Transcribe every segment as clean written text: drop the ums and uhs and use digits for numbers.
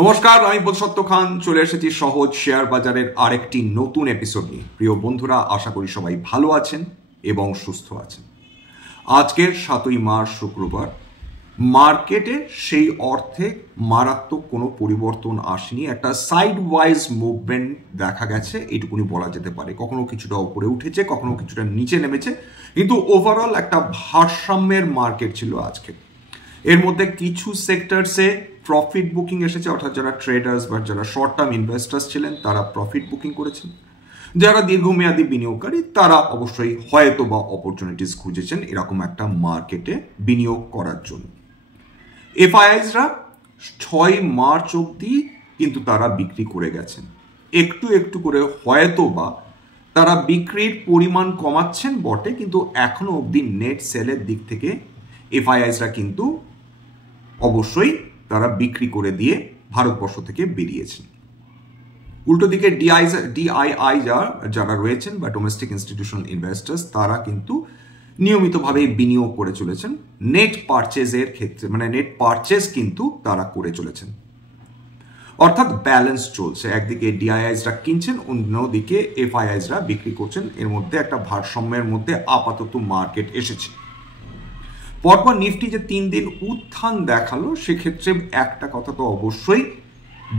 নমস্কার, আমি বোধসত্ত্ব খান চলে এসেছি সহজ শেয়ার বাজারের আরেকটি নতুন এপিসোড নিয়ে। প্রিয় বন্ধুরা, আশা করি সবাই ভালো আছেন এবং সুস্থ আছেন। আজকের 7ই মার্চ শুক্রবার মার্কেটে সেই অর্থে মারাত্মক কোনো পরিবর্তন আসেনি। একটা সাইড ওয়াইজ মুভমেন্ট দেখা গেছে, এইটুকুনি বলা যেতে পারে। কখনো কিছুটা উপরে উঠেছে, কখনো কিছুটা নিচে নেমেছে, কিন্তু ওভারঅল একটা ভারসাম্যের মার্কেট ছিল আজকে। এর মধ্যে কিছু সেক্টরসে প্রফিট বুকিং এসেছে, অর্থাৎ যারা ট্রেডার্স বা যারা শর্ট টার্ম ইনভেস্টার্স ছিলেন তারা প্রফিট বুকিং করেছেন। যারা দীর্ঘমেয়াদী বিনিয়োগকারী তারা অবশ্যই হয়তো বা অপরচুনিটিস খুঁজেছেন এরকম একটা মার্কেটে বিনিয়োগ করার জন্য। এফআইআইসরা 6 মার্চ অবধি কিন্তু তারা বিক্রি করে গেছেন। একটু একটু করে হয়তো বা তারা বিক্রির পরিমাণ কমাচ্ছেন বটে, কিন্তু এখনো অবধি নেট সেলের দিক থেকে এফআইআইসরা কিন্তু অবশ্যই তারা বিক্রি করে দিয়ে ভারতবর্ষ থেকে বেরিয়েছেন। উল্টো দিকে ডিআইআই যারা রয়েছেন বা ডোমেস্টিক ইনস্টিটিউশনাল ইনভেস্টার্স তারা কিন্তু নিয়মিতভাবে বিনিয়োগ করে চলেছেন। নেট পারচেজের ক্ষেত্রে মানে নেট পারচেজ কিন্তু তারা করে চলেছেন, অর্থাৎ ব্যালেন্স চলছে। একদিকে ডিআইআইসরা কিনছেন, অন্যদিকে এফআইআইসরা বিক্রি করছেন। এর মধ্যে একটা ভারসাম্যের মধ্যে আপাতত মার্কেট এসেছে। পরপর নিফটি যে 3 দিন উত্থান দেখালো, সেক্ষেত্রে একটা কথা তো অবশ্যই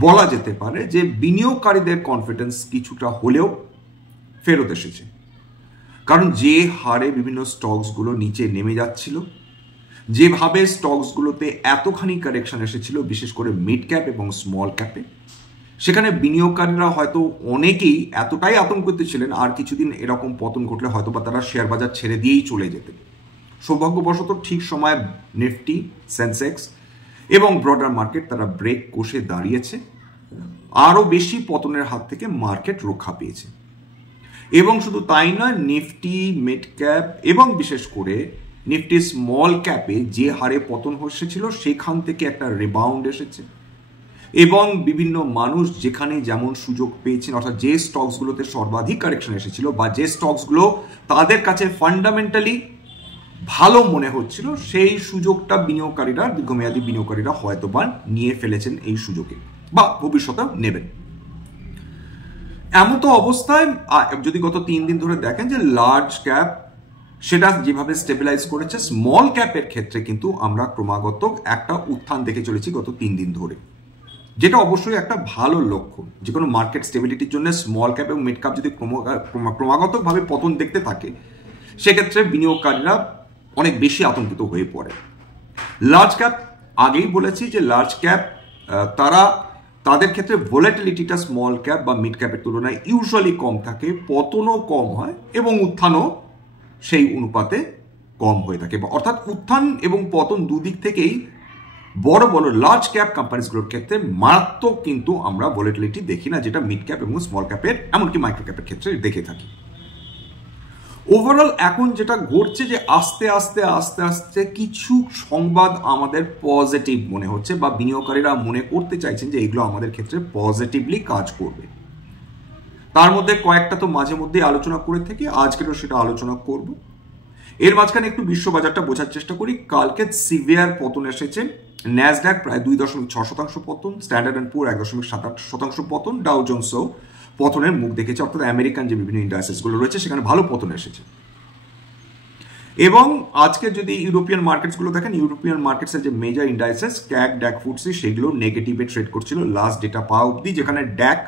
বলা যেতে পারে যে বিনিয়োগকারীদের কনফিডেন্স কিছুটা হলেও ফেরত এসেছে। কারণ যে হারে বিভিন্ন স্টকসগুলো নিচে নেমে যাচ্ছিল, যেভাবে স্টকসগুলোতে এতখানি কারেকশন এসেছিল, বিশেষ করে মিড ক্যাপ এবং স্মল ক্যাপে, সেখানে বিনিয়োগকারীরা হয়তো অনেকেই এতটাই আতঙ্কিত ছিলেন আর কিছুদিন এরকম পতন ঘটলে হয়তো বা তারা শেয়ার বাজার ছেড়ে দিয়েই চলে যেতেন। সৌভাগ্যবশত ঠিক সময় নিফটি, সেন্সেক্স এবং ব্রডার মার্কেট তারা ব্রেক কষে দাঁড়িয়েছে, আরও বেশি পতনের হাত থেকে মার্কেট রক্ষা পেয়েছে। এবং শুধু তাই নয়, নিফটি মিড ক্যাপ এবং বিশেষ করে নিফটি স্মল ক্যাপে যে হারে পতন হয়েছিল সেখান থেকে একটা রিবাউন্ড এসেছে। এবং বিভিন্ন মানুষ যেখানে যেমন সুযোগ পেয়েছেন, অর্থাৎ যে স্টকসগুলোতে সর্বাধিক কারেকশন এসেছিল বা যে স্টকসগুলো তাদের কাছে ফান্ডামেন্টালি ভালো মনে হচ্ছিল, সেই সুযোগটা বিনিয়োগকারীরা, দীর্ঘমেয়াদী বিনিয়োগকারীরা হয়তো বা নিয়ে ফেলেছেন এই সুযোগে বা ভবিষ্যতে নেবেন। এমন তো অবস্থায় যদি গত 3 দিন ধরে দেখেন যে লার্জ ক্যাপ সেটা যেভাবে স্টেবিলাইজ করেছে, স্মল ক্যাপের ক্ষেত্রে কিন্তু আমরা ক্রমাগত একটা উত্থান দেখে চলেছি গত 3 দিন ধরে, যেটা অবশ্যই একটা ভালো লক্ষণ। যে কোনো মার্কেট স্টেবিলিটির জন্য স্মল ক্যাপ এবং মিড ক্যাপ যদি ক্রমাগতভাবে পতন দেখতে থাকে, সেক্ষেত্রে বিনিয়োগকারীরা অনেক বেশি আতঙ্কিত হয়ে পড়ে। লার্জ ক্যাপ, আগেই বলেছি যে লার্জ ক্যাপ তাদের ক্ষেত্রে ভোলাটিলিটিটা স্মল ক্যাপ বা মিড ক্যাপের তুলনায় ইউজুয়ালি কম থাকে, পতনও কম হয় এবং উত্থানও সেই অনুপাতে কম হয়ে থাকে। অর্থাৎ উত্থান এবং পতন দুদিক থেকেই বড় বড় লার্জ ক্যাপ কোম্পানিগুলোর ক্ষেত্রে মারাত্মক কিন্তু আমরা ভোলাটিলিটি দেখি না, যেটা মিড ক্যাপ এবং স্মল ক্যাপের এমনকি মাইক্রো ক্যাপের ক্ষেত্রে দেখে থাকি। ওভারঅল এখন যেটা ঘটছে যে আস্তে আস্তে আস্তে আস্তে কিছু সংবাদ আমাদের পজিটিভ মনে হচ্ছে বা বিনিয়োগকারীরা মনে করতে চাইছেন যে এগুলো আমাদের ক্ষেত্রে পজিটিভলি কাজ করবে। তার মধ্যে কয়েকটা তো মাঝে মধ্যে আলোচনা করে থাকি, আজকেও সেটা আলোচনা করব। এর মাঝখানে একটু বিশ্ববাজারটা বোঝার চেষ্টা করি। কালকে সিভিয়ার পতন এসেছে। ন্যাসড্যাক প্রায় 2.6% পতন, স্ট্যান্ডার্ড অ্যান্ড পুর 1.7% পতন, ডাউ জোন্সও পতনের মুখ দেখেছে। অর্থাৎ আমেরিকান যে বিভিন্ন ইন্ডাস্ট্রিজগুলো রয়েছে সেখানে ভালো পতন এসেছে। এবং আজকে যদি ইউরোপিয়ান মার্কেটসগুলো দেখেন, ইউরোপিয়ান মার্কেটসের যে মেজর ইন্ডাস্ট্রিজ ক্যাক, ড্যাক ফুডসি, সেগুলো নেগেটিভে ট্রেড করছিল লাস্ট ডেটা পাওয়া অবধি, যেখানে ড্যাক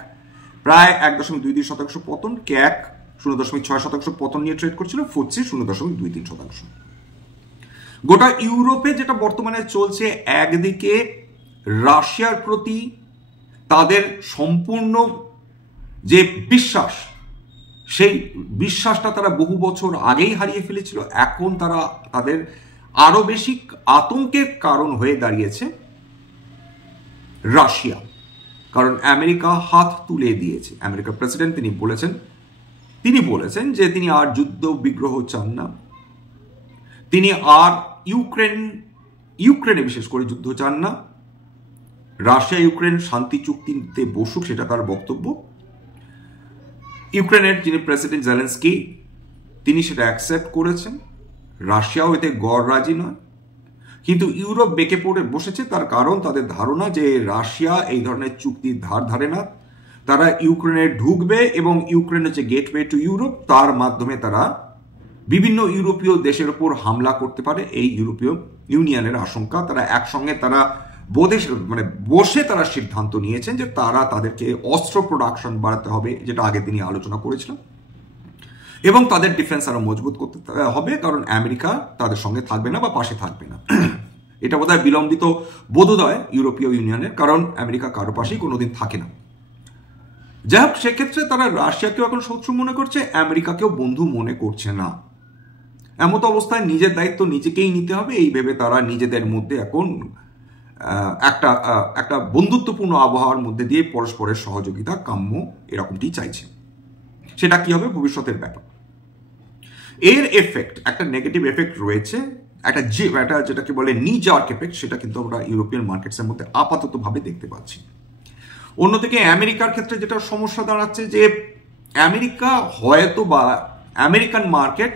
প্রায় 1.22% পতন, ক্যাক 0.6% পতন নিয়ে ট্রেড করছিল, ফুডসি 0.23%। গোটা ইউরোপে যেটা বর্তমানে চলছে, একদিকে রাশিয়ার প্রতি তাদের সম্পূর্ণ যে বিশ্বাস, সেই বিশ্বাসটা তারা বহু বছর আগেই হারিয়ে ফেলেছিল। এখন তাদের আরো বেশি আতঙ্কের কারণ হয়ে দাঁড়িয়েছে রাশিয়া, কারণ আমেরিকা হাত তুলে দিয়েছে। আমেরিকার প্রেসিডেন্ট তিনি বলেছেন যে তিনি আর যুদ্ধ বিগ্রহ চান না, তিনি আর ইউক্রেনে বিশেষ করে যুদ্ধ চান না, রাশিয়া ইউক্রেন শান্তি চুক্তিতে বসুক, সেটা তার বক্তব্য। ইউক্রেনের যিনি প্রেসিডেন্ট জেলেনস্কি, তিনি সেটা অ্যাকসেপ্ট করেছেন। রাশিয়াও এতে গড় রাজি নয়। কিন্তু ইউরোপ বেঁকে পড়ে বসেছে, তার কারণ তাদের ধারণা যে রাশিয়া এই ধরনের চুক্তির ধার ধারে না। তারা ইউক্রেনে ঢুকবে এবং ইউক্রেনের যে গেটওয়ে টু ইউরোপ, তার মাধ্যমে তারা বিভিন্ন ইউরোপীয় দেশের উপর হামলা করতে পারে। এই ইউরোপীয় ইউনিয়নের আশঙ্কা, তারা একসঙ্গে তারা বসে তারা সিদ্ধান্ত নিয়েছেন যে তারা তাদেরকে অস্ত্র প্রোডাকশন বাড়াতে হবে, যেটা আগের দিনই আলোচনা করেছিলাম, এবং তাদের ডিফেন্স আরো মজবুত করতে হবে, কারণ আমেরিকা তাদের সঙ্গে থাকবে না বা পাশে থাকবে না। এটা বোধহয় বিলম্বিত বোধোদয় ইউরোপীয় ইউনিয়নের, কারণ আমেরিকা কারো পাশেই কোনোদিন থাকে না। যাই হোক, সেক্ষেত্রে তারা রাশিয়াকেও এখন শত্রু মনে করছে, আমেরিকাকেও বন্ধু মনে করছে না। এমত অবস্থায় নিজের দায়িত্ব নিজেকেই নিতে হবে, এই ভেবে তারা নিজেদের মধ্যে এখন একটা বন্ধুত্বপূর্ণ আবহাওয়ার মধ্যে দিয়ে পরস্পরের সহযোগিতা কাম্য এরকমটি চাইছে। সেটা কি হবে ভবিষ্যতের ব্যাপার। এর এফেক্ট, একটা নেগেটিভ এফেক্ট রয়েছে, একটা যেটাকে বলে নি জার্ক এফেক্ট, সেটা কিন্তু আমরা ইউরোপিয়ান মার্কেটসের মধ্যে আপাতত ভাবে দেখতে পাচ্ছি। অন্যদিকে আমেরিকার ক্ষেত্রে যেটা সমস্যা দাঁড়াচ্ছে যে আমেরিকা হয়তো বা আমেরিকান মার্কেট,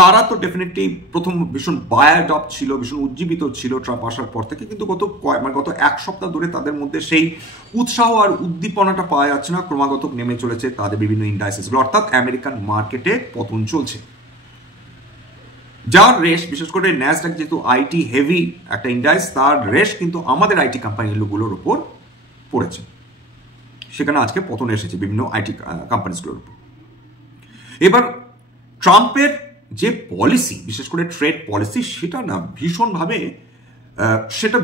তারা তো ডেফিনেটলি প্রথম ভীষণ বায়ার্ড আপ ছিল, ভীষণ উজ্জীবিত ছিল ট্রাম্প আসার পর থেকে, কিন্তু গত এক সপ্তাহ ধরে তাদের মধ্যে সেই উৎসাহ আর উদ্দীপনাটা পাওয়া যাচ্ছে না, ক্রমাগত নেমে চলেছে তাদের বিভিন্ন ইন্ডাইসেসগুলো, অর্থাৎ আমেরিকান মার্কেটে পতন চলছে। যার রেশ, বিশেষ করে ন্যাসড্যাক যেহেতু আইটি হেভি একটা ইন্ডাইস, তার রেশ কিন্তু আমাদের আইটি কোম্পানিগুলোর উপর পড়েছে। সেখানে আজকে পতন এসেছে বিভিন্ন আইটি কোম্পানিগুলোর উপর। এবার ট্রাম্পের যে পলিসি, বিশেষ করে ট্রেড পলিসি, সেটা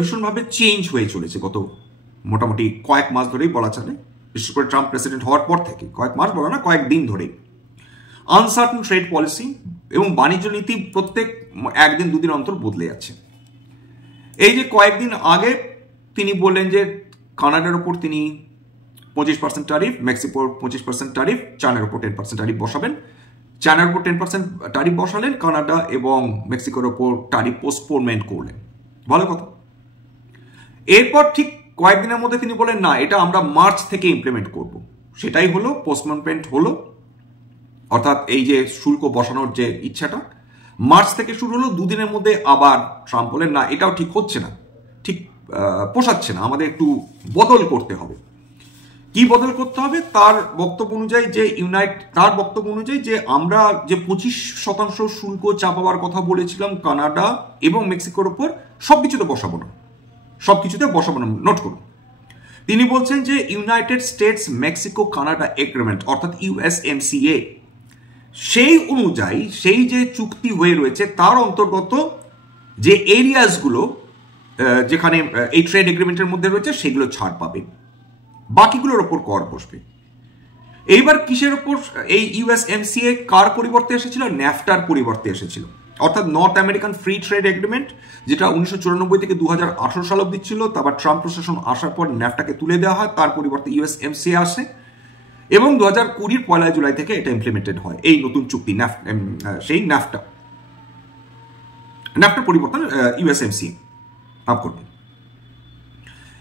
ভীষণভাবে চেঞ্জ হয়ে চলেছে গত মোটামুটি কয়েক মাস ধরেই বলা চলে। বিশেষ করে ট্রাম্প প্রেসিডেন্ট হওয়ার পর থেকে, কয়েক মাস বলা না, কয়েকদিন ধরেই আনসার্টেন ট্রেড পলিসি এবং বাণিজ্য নীতি প্রত্যেক একদিন দুদিন অন্তর বদলে যাচ্ছে। এই যে কয়েকদিন আগে তিনি বললেন যে কানাডার উপর তিনি 25% ট্যারিফ, মেক্সিকোর 25% ট্যারিফ, চায়নার উপর 10% ট্যারিফ বসাবেন। চায়নার উপর 10% ট্যারিফ বসালেন, কানাডা এবং মেক্সিকোর উপর ট্যারিফ পোস্টপোনমেন্ট করলেন। ভালো কথা। এরপর ঠিক কয়েকদিনের মধ্যে তিনি বলেন না, এটা আমরা মার্চ থেকে ইমপ্লিমেন্ট করব। সেটাই হলো, পোস্টপোনমেন্ট হলো, অর্থাৎ এই যে শুল্ক বসানোর যে ইচ্ছাটা মার্চ থেকে শুরু হলো। দুদিনের মধ্যে আবার ট্রাম্প বলেন না, এটাও ঠিক হচ্ছে না, ঠিক পোষাচ্ছে না, আমাদের একটু বদল করতে হবে। কি বদল করতে হবে? তার বক্তব্য অনুযায়ী যে আমরা যে 25% শুল্ক চাপাবার কথা বলেছিলাম কানাডা এবং মেক্সিকোর উপর, সবকিছুতে বসাবো না। নোট করুন, তিনি বলছেন যে United states Mexico Canada agreement, অর্থাৎ ইউএসএমসিএ, সেই অনুযায়ী সেই যে চুক্তি হয়ে রয়েছে তার অন্তর্গত যে এরিয়াসগুলো যেখানে এই ট্রেড এগ্রিমেন্টের মধ্যে রয়েছে সেগুলো ছাড় পাবে, বাকিগুলোর ওপর কর বসবে। এইবার কিসের ওপর এই ইউএসএমসিএ কার পরিবর্তে এসেছিল? ন্যাফটার পরিবর্তে এসেছিল, অর্থাৎ north American free trade agreement, যেটা 1994 থেকে 2018 সাল অব্দি ছিল। তারপর ট্রাম্প প্রশাসন আসার পর ন্যাফটাকে তুলে দেওয়া হয়, তার পরিবর্তে ইউএসএমসিএ আসে এবং 2020 1 জুলাই থেকে এটা ইমপ্লিমেন্টেড হয়, এই নতুন চুক্তি সেই ন্যাফটার পরিবর্তন ইউএসএমসিএ আপ করবে।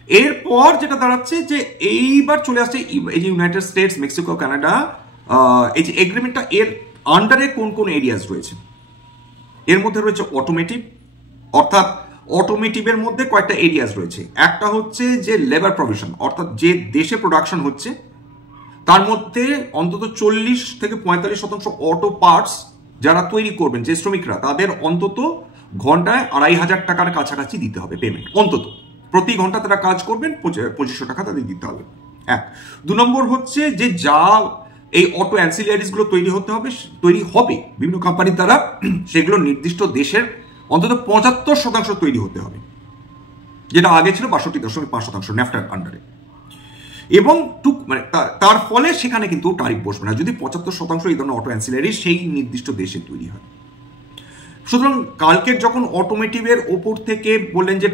এরপর যেটা দাঁড়াচ্ছে যে এইবার চলে আসছে এই যে ইউনাইটেড স্টেটস মেক্সিকো কানাডা এই যে এগ্রিমেন্টটা, এর আন্ডারে কোন কোন এরিয়াস রয়েছে। এর মধ্যে রয়েছে অটোমেটিভ, অর্থাৎ অটোমেটিভের মধ্যে কয়েকটা এরিয়াস রয়েছে। একটা হচ্ছে যে লেবার প্রভিশন, অর্থাৎ যে দেশে প্রোডাকশন হচ্ছে তার মধ্যে অন্তত 40 থেকে 45% অটো পার্টস যারা তৈরি করবেন, যে শ্রমিকরা, তাদের অন্তত ঘন্টায় 2,500 টাকার কাছাকাছি দিতে হবে পেমেন্ট। অন্তত প্রতি ঘন্টা তারা কাজ করবেন, 2500 টাকা তাদের দিতে হবে। 1 2 নম্বর হচ্ছে যে যা এই অটো অ্যান্সিলারিজ গুলো তৈরি হবে বিভিন্ন কোম্পানির দ্বারা, সেগুলো নির্দিষ্ট দেশের অন্তত 75% তৈরি হতে হবে, যেটা আগে ছিল 62.5% ন্যাফটার আন্ডারে। এবং তার ফলে সেখানে কিন্তু ট্যারিফ বসবে না যদি 75% এই ধরনের অটো অ্যান্সিলারি সেই নির্দিষ্ট দেশে তৈরি হয়। সুতরাং কালকের যখন অটোমেটিভের ওপর থেকে বললেন যে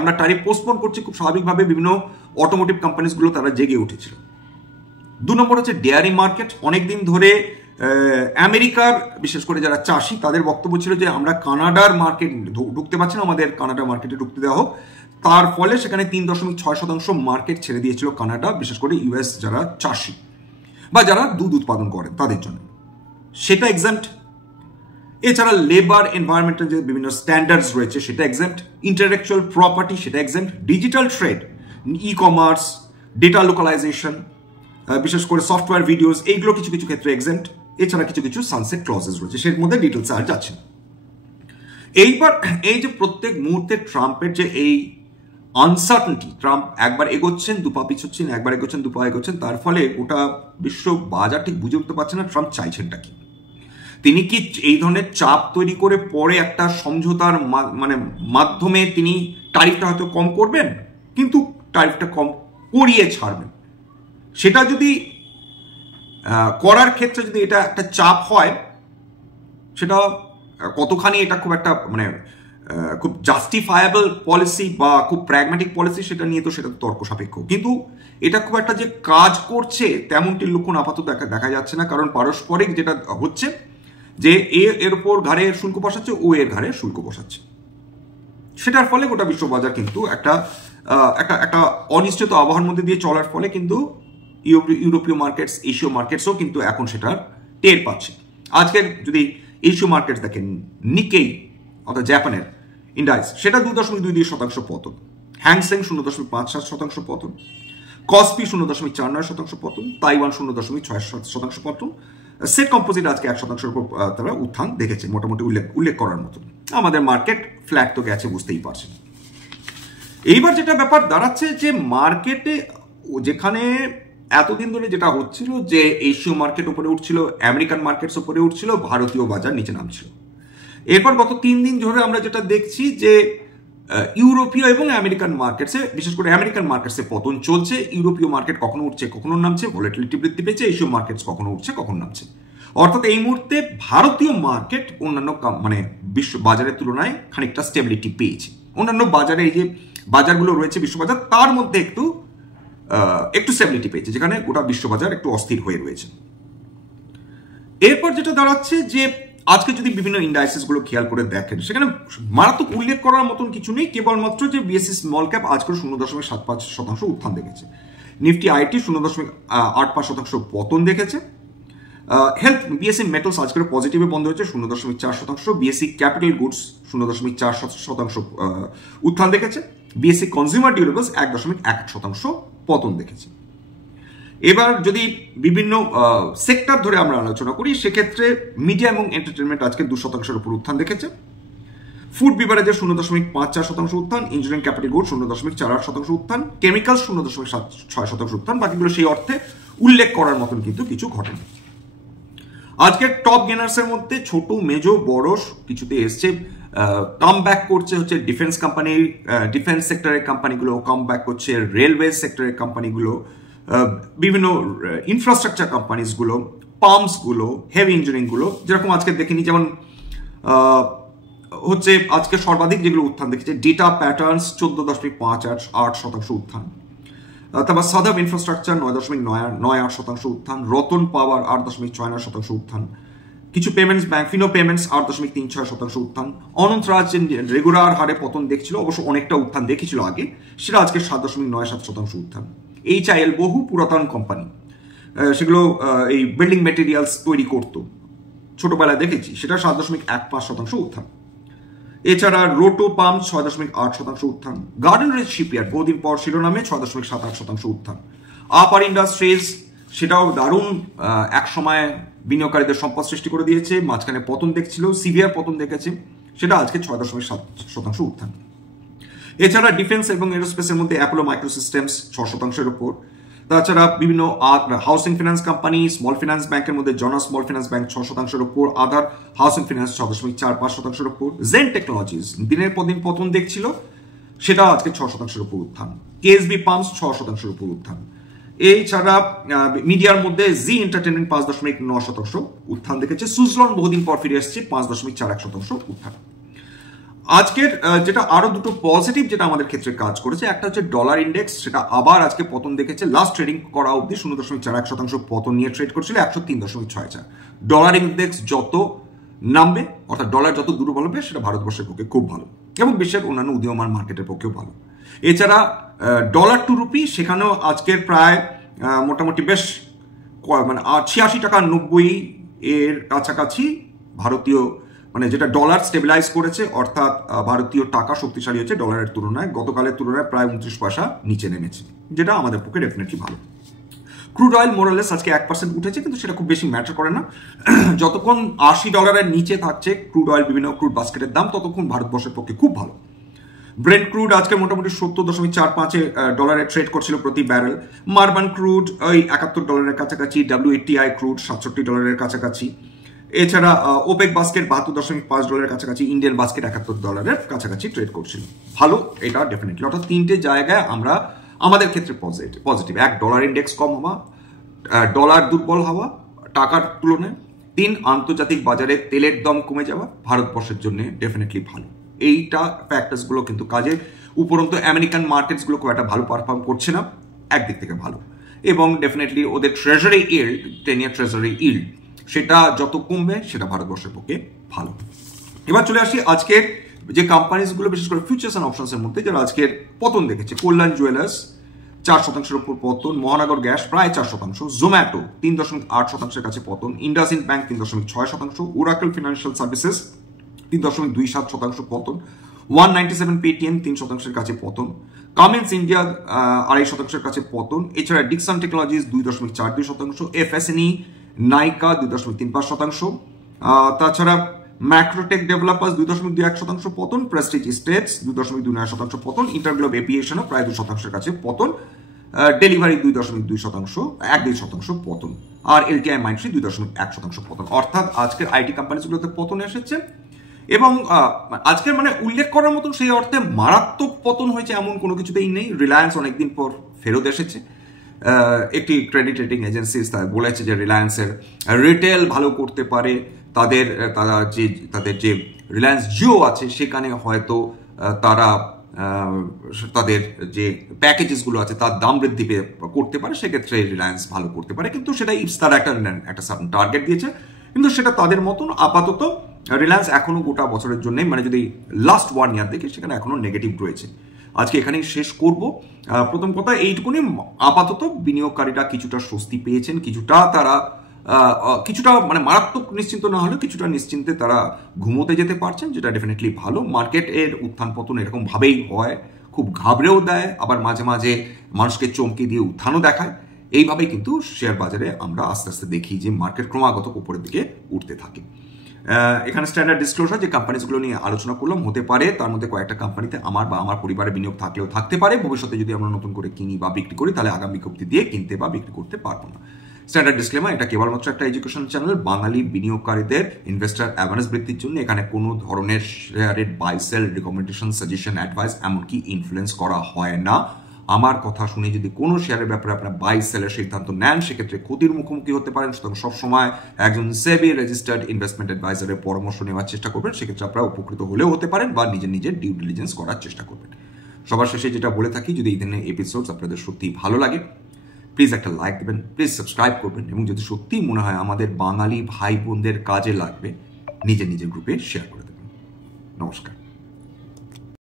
আমরা ট্যারিফ পোস্টপোন করছি, খুব স্বাভাবিকভাবে বিভিন্ন অটোমোটিভ কোম্পানিগুলো তারা জেগে উঠেছিল। 2 নম্বর হচ্ছে ডেয়ারি মার্কেট। অনেকদিন ধরে আমেরিকার বিশেষ করে যারা চাষি, তাদের বক্তব্য ছিল যে আমরা কানাডার মার্কেট ঢুকতে পারছি না, আমাদের কানাডা মার্কেটে ঢুকতে দেওয়া হোক। তার ফলে সেখানে 3.6% মার্কেট ছেড়ে দিয়েছিল কানাডা, বিশেষ করে ইউএস যারা চাষি বা যারা দুধ উৎপাদন করেন তাদের জন্য। সেটা এক্সাম্পট। এছাড়া লেবার এনভায়রনমেন্টাল যে বিভিন্ন স্ট্যান্ডার্ডস রয়েছে সেটা এক্সেম্পট, ইন্টেলেকচুয়াল প্রপার্টি সেটা exempt, digital trade, e commerce, data localisation, বিশেষ করে সফটওয়্যার ভিডিওস, এইগুলো কিছু কিছু ক্ষেত্রে এক্সেম্পট। এছাড়া কিছু কিছু সানসেট ক্লজেস রয়েছে, সের মধ্যে ডিটেলস আর যাচ্ছে। এইবার এই যে প্রত্যেক মুহূর্তে ট্রাম্পের যে এই আনসার্টেনটি, ট্রাম্প একবার এগোচ্ছেন দুপা পিছোচ্ছেন, একবার এগোচ্ছেন দুপা এগোচ্ছেন, তার ফলে গোটা বিশ্ব বাজার ঠিক বুঝে উঠতে পারছে না ট্রাম্প চাইছেনটা কি। তিনি কি এই ধরনের চাপ তৈরি করে পরে একটা সমঝোতার মানে মাধ্যমে তিনি ট্যারিফটা হয়তো কম করবেন, কিন্তু ট্যারিফটা কম করিয়ে ছাড়বেন। সেটা যদি করার ক্ষেত্রে যদি এটা একটা চাপ হয়, সেটা কতখানি এটা খুব একটা মানে খুব জাস্টিফায়েবল পলিসি বা খুব প্র্যাগম্যাটিক পলিসি সেটা নিয়ে তো সেটা তর্ক সাপেক্ষ, কিন্তু এটা খুব একটা যে কাজ করছে তেমনটির লক্ষণ আপাতত দেখা যাচ্ছে না। কারণ পারস্পরিক যেটা হচ্ছে যে এর উপর ঘাড়ে শুল্ক বসাচ্ছে, ও এর ঘাড়ে শুল্ক বসাচ্ছে, সেটার ফলে গোটা বিশ্ববাজার কিন্তু একটা একটা একটা অনিশ্চিত আবহাওয়ার মধ্যে দিয়ে চলার ফলে কিন্তু ইউরোপীয় মার্কেটস, এশীয় মার্কেটসও কিন্তু এখন সেটার টের পাচ্ছে। আজকের যদি এশীয় মার্কেটস দেখেন, নিকেই অর্থাৎ জাপানের ইন্ডাইস সেটা 2.22% পতন, হ্যাংসেং 0.57% পতন, কসপি 0.49% পতন, তাইওয়ান 0.6% পতন, সেট কম্পোজিট আজকে 1%-এর উপর তারা উত্থান দেখেছে, মোটামুটি উল্লেখ করার মতো। আমাদের মার্কেট ফ্ল্যাট তো গেছে, বুঝতেই পারছেন। এইবার যেটা ব্যাপার দাঁড়াচ্ছে যে মার্কেটে যেখানে এতদিন ধরে যেটা হচ্ছিল যে এশীয় মার্কেট উপরে উঠছিল, আমেরিকান মার্কেটস উপরে উঠছিল, ভারতীয় বাজার নিচে নামছিল। এরপর গত 3 দিন ধরে আমরা যেটা দেখছি যে ইউরোপীয় এবং আমেরিকান মার্কেটসে, বিশেষ করে আমেরিকান মার্কেটসে পতন চলছে। ইউরোপীয় মার্কেট কখনো উঠছে কখনো নামছে, ভলাটিলিটি বৃদ্ধি পেয়েছে। এশীয় মার্কেটস কখনো উঠছে কখনো নামছে। অর্থাৎ এই মুহূর্তে ভারতীয় মার্কেট অন্যান্য মানে বিশ্ব বাজারের তুলনায় খানিকটা স্টেবিলিটি পেয়েছে। অন্যান্য বাজারে এই যে বাজারগুলো রয়েছে বিশ্ববাজার, তার মধ্যে একটু স্টেবিলিটি পেয়েছে, যেখানে গোটা বিশ্ববাজার একটু অস্থির হয়ে রয়েছে। এরপর যেটা দাঁড়াচ্ছে যে আজকে যদি বিভিন্ন ইন্ডাইসেস গুলো খেয়াল করে দেখেন, সেখানে মারাত্মক উল্লেখ করার মতন কিছু নেই, কেবলমাত্র যে বিএসসি স্মল ক্যাপ আজকে 0.75% উত্থান দেখেছে, নিফটি আইটি 0.85% পতন দেখেছে, হেলথ বিএসসি মেটালস আজকে পজিটিভে বন্ধ হয়েছে 0.4%, বিএসসি ক্যাপিটাল গুডস 0.4% উত্থান দেখেছে, বিএসসি কনজিউমার ডিউরেবলস 1.1% পতন দেখেছে। এবার যদি বিভিন্ন সেক্টর ধরে আমরা আলোচনা করি, সেক্ষেত্রে মিডিয়া এবং এন্টারটেনমেন্ট আজকে 2%-এর উপর উত্থান দেখেছে, ফুড বিভারেজের 0.54% উত্থান, ইঞ্জিনিয়ারিং ক্যাপিটাল গুড 0.48% উত্থান, কেমিক্যাল 0.76% উত্থান। বাকিগুলো সেই অর্থে উল্লেখ করার মতন কিন্তু কিছু ঘটেনি। আজকের টপ গেনার্সের মধ্যে ছোট মেজো বড় কিছুতে এসছে, কাম ব্যাক করছে হচ্ছে ডিফেন্স কোম্পানি, ডিফেন্স সেক্টরের কোম্পানিগুলো কাম ব্যাক করছে, রেলওয়ে সেক্টরের কোম্পানিগুলো, বিভিন্ন ইনফ্রাস্ট্রাকচার কোম্পানিজগুলো, পাম্পসগুলো, হেভি ইঞ্জিনিয়ারিংগুলো, যেরকম আজকে দেখিনি, যেমন হচ্ছে আজকে সর্বাধিক যেগুলো উত্থান দেখেছে ডেটা প্যাটার্নস 14.58% উত্থান, তারপর সাদাব ইনফ্রাস্ট্রাকচার 9.98% উত্থান, রতন পাওয়ার 8.69% উত্থান, কিছু পেমেন্টস ব্যাংক ফিনো পেমেন্টস 8.36% উত্থান, অনন্তরাজ রেগুলার হারে পতন দেখছিল, অবশ্য অনেকটা উত্থান দেখেছিল আগে, সেটা আজকে 7.97% উত্থান। HIL বহু পুরাতন কোম্পানি, সেগুলো এই বিল্ডিং মেটেরিয়ালস তৈরি করতো, ছোটবেলায় দেখেছি, সেটা 7.15% উত্থান। এছাড়া রোটো পাম্প 6.8% উত্থান, গার্ডেন রিচ শিপইয়ার্ড বহুদিন পর শিরোনামে 6.78% উত্থান, আপার ইন্ডাস্ট্রিজ সেটাও দারুণ এক সময় বিনিয়োগকারীদের সম্পদ সৃষ্টি করে দিয়েছে, মাঝখানে পতন দেখছিল, সিভিয়ার পতন দেখেছে, সেটা আজকে 6.7% উত্থান। এছাড়া ডিফেন্স এবং এরোস্পেসের মধ্যে অ্যাপোলো মাইক্রোসিস্টেমস 6%-এর উপর, তাছাড়া বিভিন্ন housing finance company, small finance ব্যাংকের মধ্যে জনা স্মল ফিনান্স ব্যাংক 6%-এর উপর, আদার হাউসিং ফিনান্স 6.45%-এর উপর, জেন টেকনোলজিস দিনের পর দিন পতন দেখছিল, সেটা আজকে 6%-এর উপর উত্থান, কেএসবি পাম্পস 6%-এর উপর উত্থান। এছাড়া মিডিয়ার মধ্যে জি এন্টারটেনমেন্ট 5.9% উত্থান দেখেছে, সুজলন বহুদিন পর ফিরে এসেছে 5.41% উত্থান। আজকের যেটা আরো দুটো পজিটিভ যেটা আমাদের ক্ষেত্রে কাজ করেছে, একটা হচ্ছে ডলার ইন্ডেক্স, সেটা আবার আজকে পতন দেখেছে, লাস্ট ট্রেডিং করা অবধি 0.41% পতন নিয়ে ট্রেড করছিল 103.64। ডলার ইন্ডেক্স যত নামবে, অর্থাৎ ডলার যত দুর্বল হবে, সেটা ভারতবর্ষের পক্ষে খুব ভালো এবং বিশ্বের অন্যান্য উদীয়মান মার্কেটের পক্ষেও ভালো। এছাড়া ডলার টু রুপি, সেখানেও আজকের প্রায় মোটামুটি বেশ মানে 86.90 এর কাছাকাছি ভারতীয় মানে যেটা ডলার স্টেবিলাইজ করেছে, অর্থাৎ ভারতীয় টাকা শক্তিশালী হচ্ছে ডলারের তুলনায়, গতকালের তুলনায় প্রায় 29 পয়সা নিচে নেমেছে, যেটা আমাদের পক্ষে ডেফিনেটলি ভালো। ক্রুড অয়েল মোরালেস আজকে 1% উঠেছে, কিন্তু সেটা খুব বেশি ম্যাটার করে না। যতক্ষণ $80 নিচে থাকছে ক্রুড অয়েল বিভিন্ন ক্রুড বাস্কেটের দাম, ততক্ষণ ভারতবর্ষের পক্ষে খুব ভালো। ব্রেন্ট ক্রুড আজকে মোটামুটি $70.45 ট্রেড করছিল প্রতি ব্যারেল। মার্বান ক্রুড ওই $71 কাছাকাছি, WTI ক্রুড $67 কাছাকাছি। এছাড়া ওপেক বাস্কেট $72.5 কাছাকাছি, ইন্ডিয়ান বাস্কেট $71 কাছাকাছি ট্রেড করছিল। ভালো এটা ডেফিনেটলি, অর্থাৎ তিনটে জায়গায় আমরা আমাদের ক্ষেত্রে পজিটিভ। $1 ইন্ডেক্স কম হওয়া, ডলার দুর্বল হওয়া টাকার তুলনায়, 3 আন্তর্জাতিক বাজারে তেলের দাম কমে যাওয়া ভারতবর্ষের জন্য ডেফিনেটলি ভালো। এইটা ফ্যাক্টরসগুলো কিন্তু কাজে, উপরন্তু আমেরিকান মার্কেটসগুলো খুব একটা ভালো পারফর্ম করছে না, একদিক থেকে ভালো। এবং ডেফিনেটলি ওদের ট্রেজারি ইল্ড, 10 ইয়ার ট্রেজারি ইল্ড, সেটা যত কমবে সেটা ভারতবর্ষের পক্ষে ভালো। এবার চলে আসি আজকের যে কোম্পানিজগুলো, বিশেষ করে ফিউচার্স অ্যান্ড অপশনসের মধ্যে যারা আজকের পতন দেখেছে। কল্যাণ জুয়েলার্স 4%-এর উপর পতন, মহানগর গ্যাস প্রায় 4%, জোম্যাটো 3.8%-এর কাছে পতন, IndusInd bank 3.6%, Oracle financial services 3.27% পতন, 197 পেটিএম 3%-এর কাছে পতন, কামিন্স ইন্ডিয়া 2.5%-এর কাছে পতন। এছাড়া ডিকসন টেকনোলজিস 2.42%, এফএসএনই নাইকা 2.35%, তাছাড়া ম্যাক্রোটেক ডেভেলপার্স 2.21% পতন, প্রেস্টিজ স্টেটস 2.29% পতন, ইন্টারগ্লোব এভিয়েশনও প্রায় 2%-এর কাছে পতন, ডেলিভারি 2.2%, পতন, আর এলটিআই মাইন্ডট্রি 2.1% পতন। অর্থাৎ আজকের আইটি কোম্পানিগুলোতে পতন এসেছে এবং আজকের মানে উল্লেখ করার মতন সেই অর্থে মারাত্মক পতন হয়েছে এমন কোনো কিছুতেই নেই। রিলায়েন্স অনেকদিন পর ফেরত এসেছে। একটি ক্রেডিট রেটিং এজেন্সি বলেছে যে রিলায়েন্সের রিটেল ভালো করতে পারে, তাদের যে রিলায়েন্স জিও আছে সেখানে হয়তো তারা তাদের যে প্যাকেজেসগুলো আছে তার দাম বৃদ্ধি করতে পারে, সেক্ষেত্রে রিলায়েন্স ভালো করতে পারে। কিন্তু সেটা তারা একটা সার্টেন টার্গেট দিয়েছে, কিন্তু সেটা তাদের মতন। আপাতত রিলায়েন্স এখনো গোটা বছরের জন্য, মানে যদি লাস্ট 1 ইয়ার দেখে, সেখানে এখনো নেগেটিভ রয়েছে। আজকে এখানেই শেষ করব। প্রথম কথা এইটুকুনি, আপাতত বিনিয়োগকারীরা কিছুটা স্বস্তি পেয়েছেন, কিছুটা মানে মারাত্মক নিশ্চিন্ত না হলেও কিছুটা নিশ্চিন্তে তারা ঘুমোতে যেতে পারছেন, যেটা ডেফিনেটলি ভালো। মার্কেট এর উত্থান পতন এরকম ভাবেই হয়, খুব ঘাবড়েও দেয়, আবার মাঝে মাঝে মানুষকে চমকে দিয়ে উত্থানও দেখায়। এইভাবেই কিন্তু শেয়ার বাজারে আমরা আস্তে আস্তে দেখি যে মার্কেট ক্রমাগত উপরের দিকে উঠতে থাকে। এখানে স্ট্যান্ডার্ড ডিসক্লোজার যে কোম্পানিগুলো নিয়ে আলোচনা করলাম, হতে পারে তার মধ্যে কয়েকটা কোম্পানিতে আমার বা আমার পরিবারের বিনিয়োগ থাকলেও থাকতে পারে। ভবিষ্যতে যদি আমরা নতুন করে কিনি বা বিক্রি করি, তাহলে আগামী বিজ্ঞপ্তি দিয়ে কিনতে বা বিক্রি করতে পারবো না। স্ট্যান্ডার্ড ডিসক্লেমার, এটা কেবলমাত্র একটা এডুকেশন চ্যানেল, বাঙালি বিনিয়োগকারীদের ইনভেস্টার অ্যাওয়ারনেস বৃদ্ধির জন্য। এখানে কোনো ধরনের শেয়ারের buy sell, recommendation, suggestion, advice এমনকি ইনফ্লুয়েন্স করা হয় না। আমার কথা শুনে যদি কোনো শেয়ারের ব্যাপারে আপনার বাই সেলের সিদ্ধান্ত নেন, সেক্ষেত্রে ক্ষতির মুখোমুখি হতে পারেন। সুতরাং সবসময় একজন সেবি রেজিস্টার্ড ইনভেস্টমেন্ট অ্যাডভাইজারের পরামর্শ নেওয়ার চেষ্টা করবেন, সেক্ষেত্রে আপনারা উপকৃত হলেও হতে পারেন বা নিজের ডিউ ডিলিজেন্স করার চেষ্টা করবেন। সবার শেষে যেটা বলে থাকি, যদি এই ধরনের এপিসোডস আপনাদের সত্যি ভালো লাগে, প্লিজ একটা লাইক দেবেন, প্লিজ সাবস্ক্রাইব করবেন, এবং যদি সত্যিই মনে হয় আমাদের বাঙালি ভাই বোনদের কাজে লাগবে, নিজের গ্রুপে শেয়ার করে দেবেন। নমস্কার।